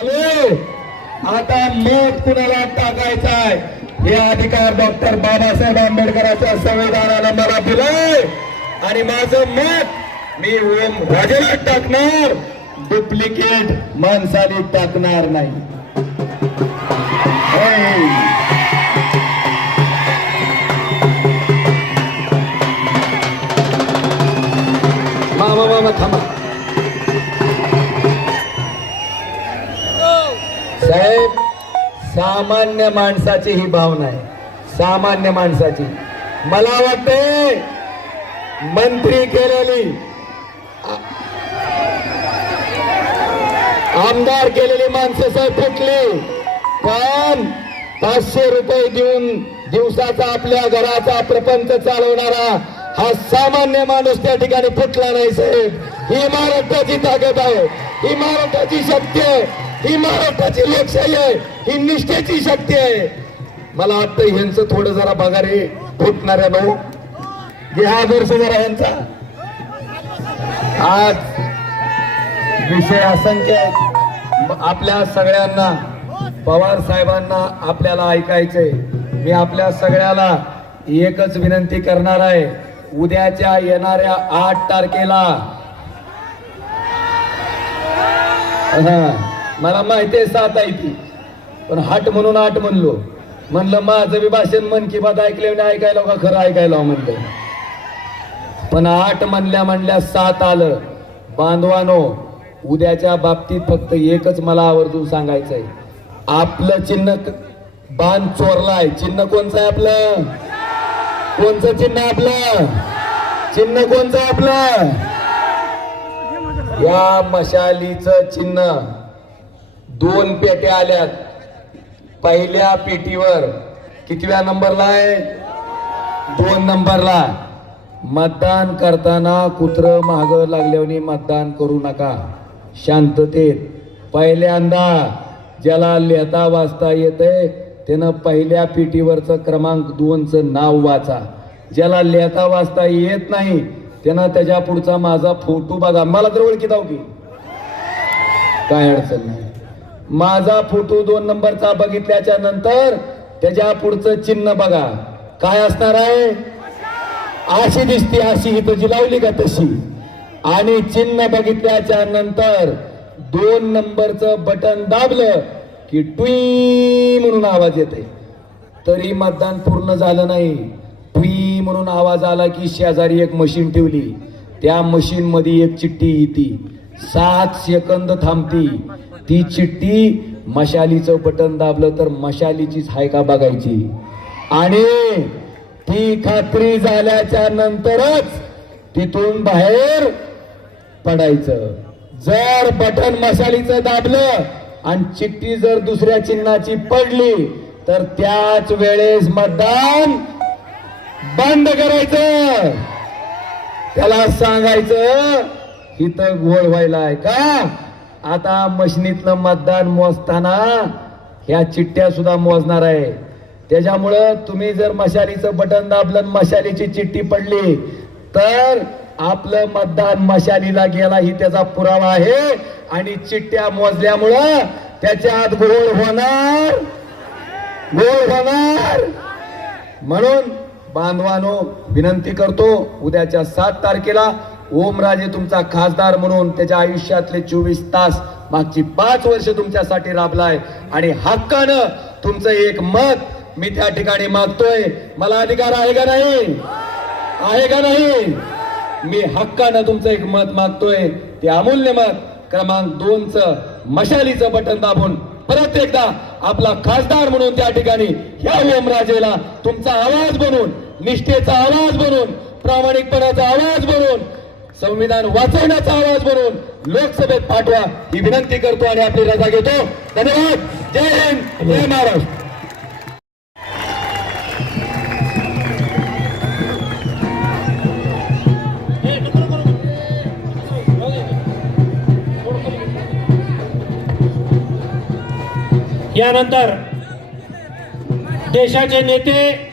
आता मत कुणाला टाकायचा आहे? हे अधिकार डॉक्टर बाबासाहेब आंबेडकरांच्या संविधानाला मला दिलंय. आणि माझं मत मी ओम राजेला टाकणार. डुप्लिकेट माणसाने टाकणार नाही. होय. मामा मामा थांबा. साहेब सामान्य माणसाची ही भावना आहे. सामान्य माणसाची. मला वाटते मंत्री केलेली आमदार केलेली माणसं साहेब फुटली. पण पाचशे रुपये देऊन दिवसाचा आपल्या घराचा प्रपंच चालवणारा हा सामान्य माणूस त्या ठिकाणी फुटला नाही साहेब. ही महाराष्ट्राची ताकद आहे. ही महाराष्ट्राची शक्ती आहे. ही महाराष्ट्राची लोकशाही आहे. ही निष्ठेची शक्ती आहे. मला वाटतं ह्यांचं थोडं जरा बघा रे फुटणाऱ्या भाऊ. हे हा आदर्श जरा यांचा आज विषय असंख्य आपल्या सगळ्यांना पवार साहेबांना आपल्याला ऐकायचंय. मी आपल्या सगळ्याला एकच विनंती करणार आहे. उद्याच्या येणाऱ्या आठ तारखेला हा, मला माहिती आहे सात आहे ती. पण हाट म्हणून आठ म्हणलो. म्हणलं माझं बी भाषण मन की बात ऐकले आणि ऐकायला का? खरं ऐकायला म्हणलं. पण आठ म्हणल्या म्हणल्या सात आलं. बांधवानो उद्याच्या बाबतीत फक्त एकच मला आवर्जून सांगायचंय आपलं चिन्ह बांध बांध चोरलाय. चिन्ह कोणचं आहे आपलं? कोणचं चिन्ह आपलं? चिन्ह कोणचं आहे आपलं? या मशालीचं चिन्ह. दोन पेट्या आल्यात. पहिल्या पेटीवर कितव्या नंबरला आहे? दोन नंबरला. मतदान करताना कुत्र माग लागल्याने मतदान करू नका. शांततेत. पहिल्यांदा ज्याला लिहता वाचता येतंय त्यानं पहिल्या पेटीवरचं क्रमांक दोनचं नाव वाचा. ज्याला लिहता वाचता येत नाही त्यानं त्याच्या पुढचा माझा फोटो बघा. मला तर ओळखीत आहो की. काय अडचण नाही. माझा फोटो दोन नंबरचा बघितल्याच्या नंतर त्याच्या पुढचं चिन्ह बघा. काय असणार आहे? अशी दिसते अशी ही तुझी लावली का तशी. आणि चिन्ह बघितल्याच्या नंतर दोन नंबरचं बटन दाबलं की टुई म्हणून आवाज येते तरी मतदान पूर्ण झालं नाही. टुई म्हणून आवाज आला की शेजारी एक मशीन ठेवली. त्या मशीन मध्ये एक चिठ्ठी येते. सात सेकंद थांबती. ती चिठ्ठी मशालीचं बटन दाबलं तर मशालीचीच हाय का बघायची? आणि ती खात्री झाल्याच्या नंतरच तिथून बाहेर पडायचं. जर बटन मशालीचं दाबलं आणि चिठ्ठी जर दुसऱ्या चिन्हाची पडली तर त्याच वेळेस मतदान बंद करायचं. त्याला सांगायचं इथं घोळ आहे का? आता मशिनीतलं मतदान मोजताना ह्या चिठ्ठ्या सुद्धा मोजणार आहे. त्याच्यामुळं तुम्ही जर मशालीचं बटन दाबलं मशालीची चिठ्ठी पडली तर आपलं मतदान मशालीला गेला ही त्याचा पुरावा आहे आणि चिठ्ठ्या मोजल्यामुळं त्याच्यात गोळ होणार गोळ होणार. म्हणून बांधवानो विनंती करतो उद्याच्या सात तारखेला ओमराजे तुमचा खासदार म्हणून त्याच्या आयुष्यातले चोवीस तास मागची पाच वर्ष तुमच्यासाठी राबलाय. आणि हक्कानं तुमचं एक मत मी त्या ठिकाणी मागतोय. मला अधिकार आहे का नाही? आहे का नाही? मी हक्कानं तुमचं एक मत मागतोय. ते अमूल्य मत क्रमांक दोनच मशालीचं बटन दाबून परत एकदा आपला खासदार म्हणून त्या ठिकाणी ह्या ओमराजेला तुमचा आवाज बनून निष्ठेचा आवाज बनून प्रामाणिकपणाचा आवाज बनून संविधान वाचवण्याचा आवाज म्हणून लोकसभेत पाठवा ही विनंती करतो आणि आपली रजा घेतो. धन्यवाद. जय हिंद. जय महाराष्ट्र. यानंतर देशाचे नेते